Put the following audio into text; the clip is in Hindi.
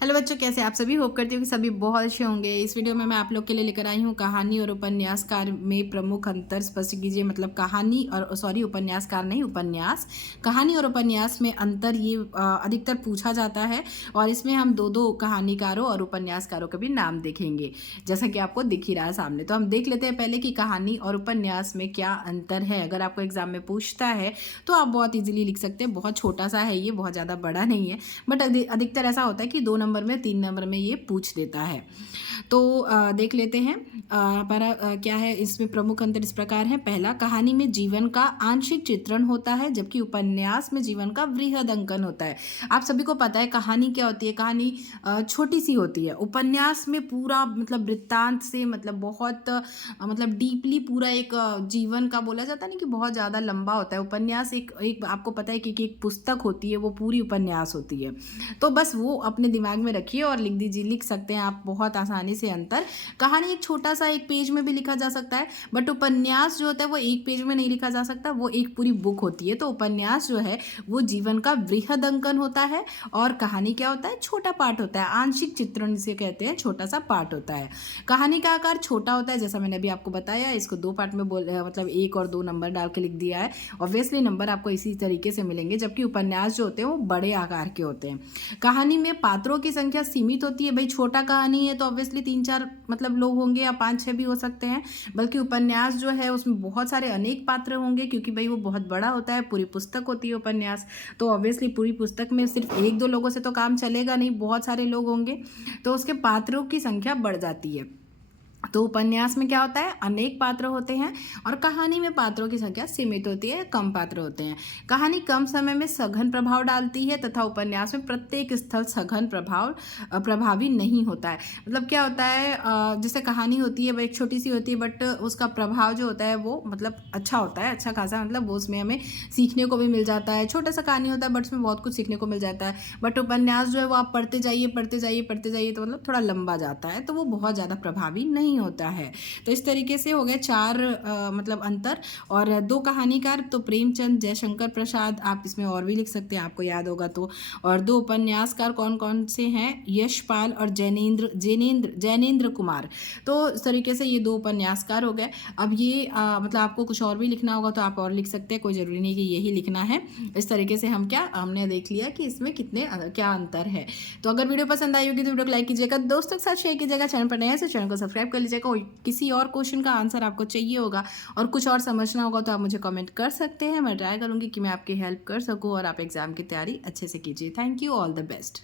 हेलो बच्चों, कैसे आप सभी? होप करती हूँ कि सभी बहुत अच्छे होंगे। इस वीडियो में मैं आप लोग के लिए लेकर आई हूँ कहानी और उपन्यासकार में प्रमुख अंतर स्पष्ट कीजिए। मतलब कहानी और सॉरी, उपन्यासकार नहीं, उपन्यास। कहानी और उपन्यास में अंतर ये अधिकतर पूछा जाता है और इसमें हम दो दो कहानीकारों और उपन्यासकारों के भी नाम देखेंगे, जैसा कि आपको दिख ही रहा है सामने। तो हम देख लेते हैं पहले कि कहानी और उपन्यास में क्या अंतर है। अगर आपको एग्जाम में पूछता है तो आप बहुत ईजिली लिख सकते हैं। बहुत छोटा सा है ये, बहुत ज़्यादा बड़ा नहीं है, बट अधिकतर ऐसा होता है कि 2 नंबर में 3 नंबर में ये पूछ देता है। तो देख लेते हैं। क्या है इसमें प्रमुख अंतर इस प्रकार है। पहला, कहानी में जीवन का आंशिक चित्रण होता है जबकि उपन्यास में जीवन का वृहद अंकन होता है। आप सभी को पता है कहानी क्या होती है। कहानी छोटी सी होती है। उपन्यास में पूरा मतलब वृत्तांत से मतलब बहुत मतलब डीपली पूरा एक जीवन का बोला जाता है ना कि बहुत ज़्यादा लंबा होता है। उपन्यास एक एक आपको पता है कि एक पुस्तक होती है, वो पूरी उपन्यास होती है। तो बस वो अपने दिमाग में रखिए और लिख दीजिए, लिख सकते हैं आप बहुत आसानी से अंतर। कहानी एक छोटा सा एक पेज में भी लिखा जा सकता है, बट उपन्यास जो होता है वो एक पेज में नहीं लिखा जा सकता, वो एक पूरी बुक होती है। तो उपन्यास जो है वो जीवन का वृहद अंकन होता है और कहानी क्या होता है, छोटा पार्ट होता है। आंशिक चित्रण जिसे कहते हैं, छोटा सा पार्ट होता है। कहानी का आकार छोटा होता है, जैसा मैंने अभी आपको बताया। इसको 2 पार्ट में मतलब 1 और 2 नंबर डाल के लिख दिया है। ऑब्वियसली नंबर आपको इसी तरीके से मिलेंगे, जबकि उपन्यास जो होते हैं वो बड़े आकार के होते हैं। कहानी में पात्रों की संख्या सीमित होती है। भाई छोटा कहानी है तो ऑब्वियसली 3-4 मतलब लोग होंगे या 5-6 भी हो सकते हैं, बल्कि उपन्यास जो है उसमें बहुत सारे अनेक पात्र होंगे, क्योंकि भाई वो बहुत बड़ा होता है, पूरी पुस्तक होती है उपन्यास। तो ऑब्वियसली पूरी पुस्तक में सिर्फ 1-2 लोगों से तो काम चलेगा नहीं, बहुत सारे लोग होंगे, तो उसके पात्रों की संख्या बढ़ जाती है। तो उपन्यास में क्या होता है, अनेक पात्र होते हैं और कहानी में पात्रों की संख्या सीमित होती है, कम पात्र होते हैं। कहानी कम समय में सघन प्रभाव डालती है तथा उपन्यास में प्रत्येक स्थल सघन प्रभावी नहीं होता है। मतलब क्या होता है, जैसे कहानी होती है वो एक छोटी सी होती है, बट उसका प्रभाव जो होता है वो मतलब अच्छा होता है, अच्छा खासा। मतलब वो उसमें हमें सीखने को भी मिल जाता है। छोटा सा कहानी होता है बट उसमें बहुत कुछ सीखने को मिल जाता है। बट उपन्यास जो है वो आप पढ़ते जाइए पढ़ते जाइए पढ़ते जाइए तो मतलब थोड़ा लंबा जाता है, तो वो बहुत ज़्यादा प्रभावी नहीं होता है। तो इस तरीके से हो गए 4 मतलब अंतर। और 2 कहानीकार तो प्रेमचंद, जयशंकर प्रसाद, आप इसमें और भी लिख सकते हैं आपको याद होगा तो। और 2 उपन्यासकार कौन कौन से हैं, यशपाल और जैनेन्द्र कुमार। तो इस तरीके से ये 2 उपन्यासकार हो गए। अब ये मतलब आपको कुछ और भी लिखना होगा तो आप और लिख सकते हैं, कोई ज़रूरी नहीं कि यही लिखना है। इस तरीके से हमने देख लिया कि इसमें कितने क्या अंतर है। तो अगर वीडियो पसंद आई होगी तो वीडियो को लाइक कीजिएगा, दोस्तों के साथ शेयर कीजिएगा, चैनल पर नए हैं तो चैनल को सब्सक्राइब कर लीजिएगा। किसी और क्वेश्चन का आंसर आपको चाहिए होगा और कुछ और समझना होगा तो आप मुझे कमेंट कर सकते हैं। मैं ट्राई करूँगी कि मैं आपकी हेल्प कर सकूँ और आप एग्जाम की तैयारी अच्छे से कीजिए। Thank you, all the best.